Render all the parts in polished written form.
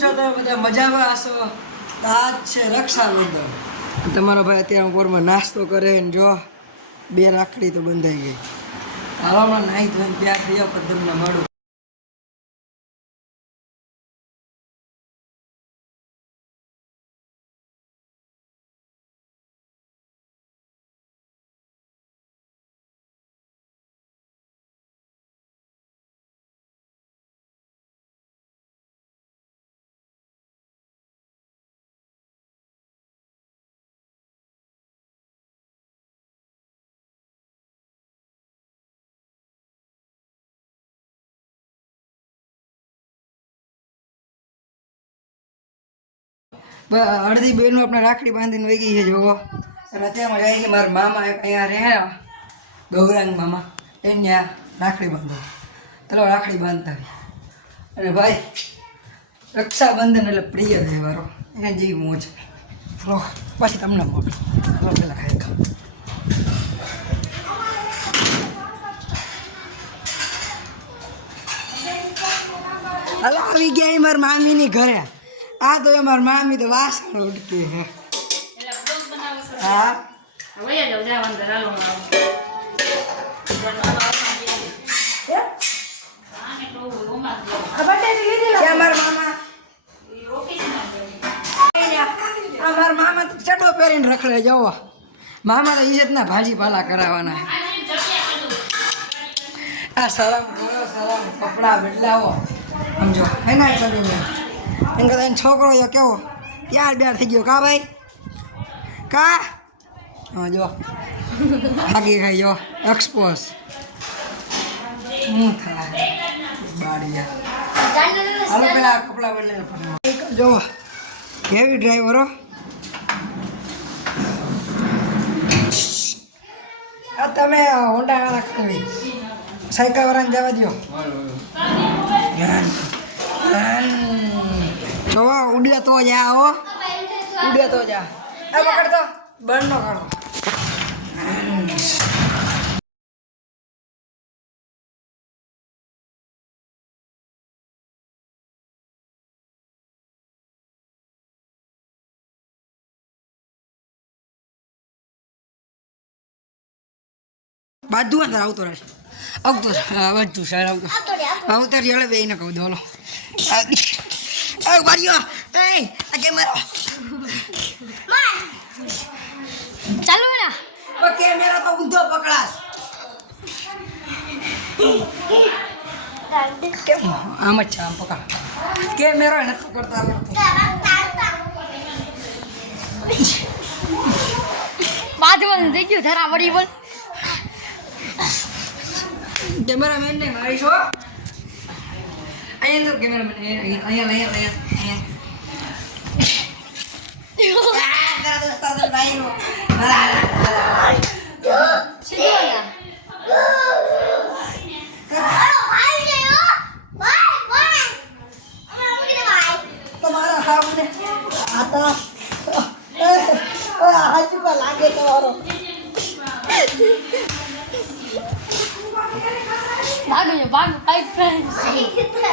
છો તમે બધા મજામાં હશો? આજ છે રક્ષાબંધન. તમારો ભાઈ અત્યારે પોરમાં નાસ્તો કરે ને જો 2 રાખડી તો બંધાઈ ગઈ. હાલમાં નાહી ધોઈને ત્યાં થઈ જાવ તમને મળું. અડધી બેનું આપણે રાખડી બાંધીને વહી ગઈ છે જોવો. અને અત્યારમાં જાય કે મારા મામા અહીંયા રહ્યા ગૌરાંગ મામા એને રાખડી બાંધો. ચલો રાખડી બાંધતા અને ભાઈ રક્ષાબંધન એટલે પ્રિય તહેવારો એને જેવી મોજ. પછી તમને મોટો પેલા ખાઈ ખાવ. હાલો આવી ગયા મારા મામીની ઘરે. આ તો અમાર મામી તો વાસણ ઉડતી હે. હા અમારા મામા તો ચડો પહેરીને રખડે જવો. મામા તો ઇજ્જતના ભાજીપાલા કરાવવાના. આ સલામ કરો સલામ કપડાં બદલાવો સમજો એના કરીને એમ કદાચ છોકરો કેવો યાર થઈ ગયો કા ભાઈ કા. હા જો ભાગી ખાઈ જો એક્સપોઝ હું થાય બાડિયા. હાલો પેલા કપડા બદલે જો કેવી ડ્રાઈવરો. આ તમે હોન્ડા વાળા કરી સાયકલ વાળાને જવા દો. જો ઉડ્યા તો જા હો ઉડ્યા તો જા. આ પકડ તો બંધ નો કાઢો. બાજુ અંદર આવતો રહેશે આવતો બાજુ સર આવતો આવતો રેલે બે ને કહું દોલો બારીઓ એ આ કેમેરા ચાલો ના ઓ કેમેરા તો ઊંધો પકડાસ. કેમ આમ જ આમ પકડ કેમેરા ન પકડતા બાજવાનું થઈ ગયું ધરા વળી બોલ. કેમેરામેન ને મારી છો અહીંયા તો કેમેરામેન અહીંયા તમારા સામને આતા હાચુકા લાગે તમારો. ભાગ પાઇપ પડતો ને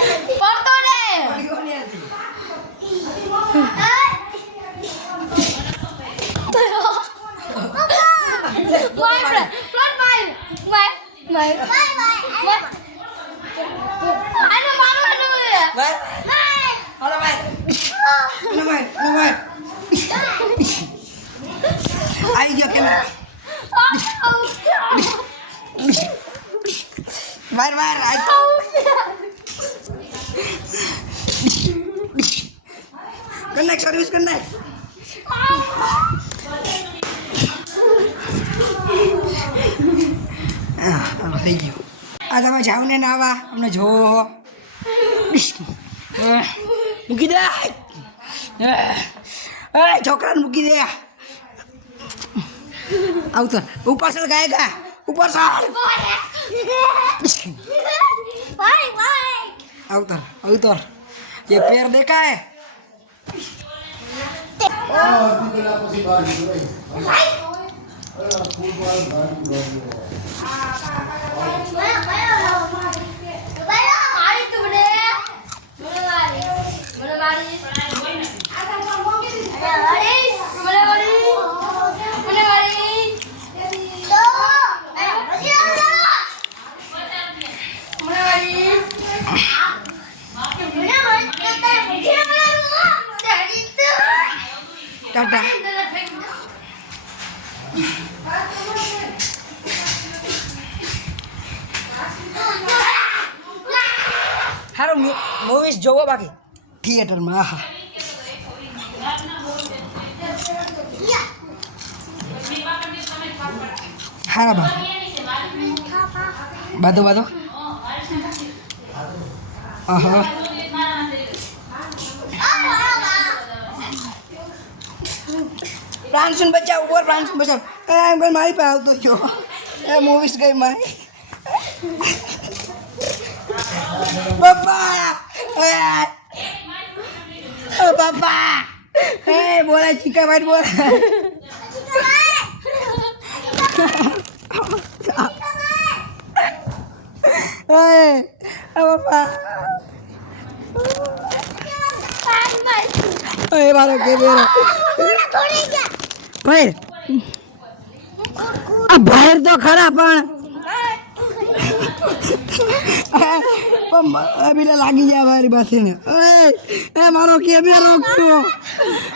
આવી ગયો કેમેરા વાર કનેક્ટ સર્વિસ કનેક્ટ. હા થઈ ગયું. આ તમે જાવ ને આવા અમને જોવો મૂકી દે છોકરાને મૂકી દે. આવતો ઉપર સર ગાય ગા ઉપર સર આવતો આવતો ये पैर देखा है સારું મૂવીઝ જોવો બાકી થિયેટરમાં આહા હારા બાદો બાદો આહા પ્રાણસુન બચાવ ઉપર પ્રાણસુન બચાવ મારી પાસે આવતો જો એ મૂવીઝ ગઈ મારી પપ્પા ઓ પપ્પા હે બોલા ચીકા ભાઈ બોલા પપ્પા એ મારો કે ભાઈ આ ભાઈ તો ખરા પણ પેલા લાગી જાય મારી પાસે ને એ મારો કેમેરો કયો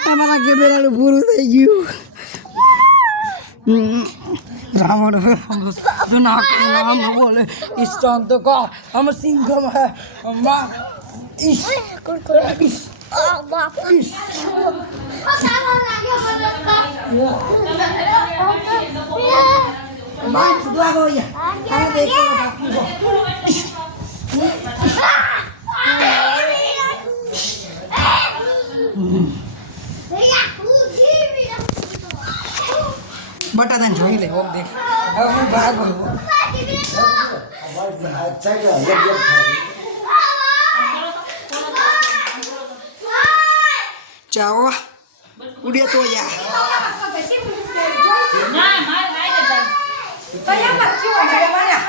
એ મારા કેમેરાનું પૂરું થઈ ગયું रावण दुना का नाम बोले इस चांद का हम सिंघम है माँ इस इस बात दुआ हो या हम देखो बापू को बटा तन જોઈ લે ઓમ દેખ હવે હું ભાગો ચાઓ ઉડ્યા તો યા ના માર ભાઈ કે તો યા મત ક્યો છે મારા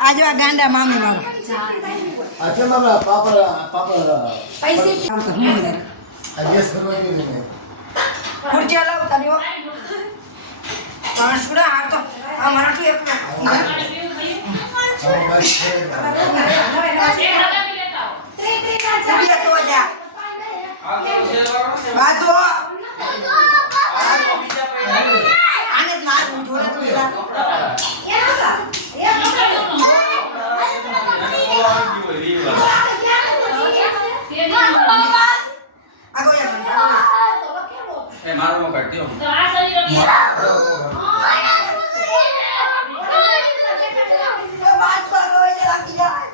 આજો આ ગાંડા મામી મારો अच्छा मामा पापा પૈસે કામ તો હું દે एडजस्ट करवा के देंगे ખુરચી લાવ તારીઓ પાણસુડા આ તો આ મરાઠી એક ઉડ્યા તો જા બાતો આને માર જોડે તો પેલા આગો યા એ મારો નો કાઢ્યો તો આ શરીર બાત પાગો યા લાગી જાય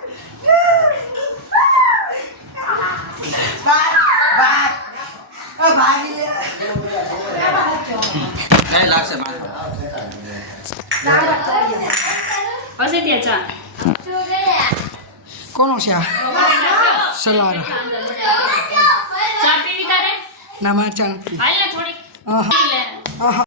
બાત ઓ ભાગી લે નહીં લાગશે મારો પછી તે ચા કોનો છે આ સલારા ચા પીવી તારે ના માં ચાલ હાલ ને થોડી આહા લે આહા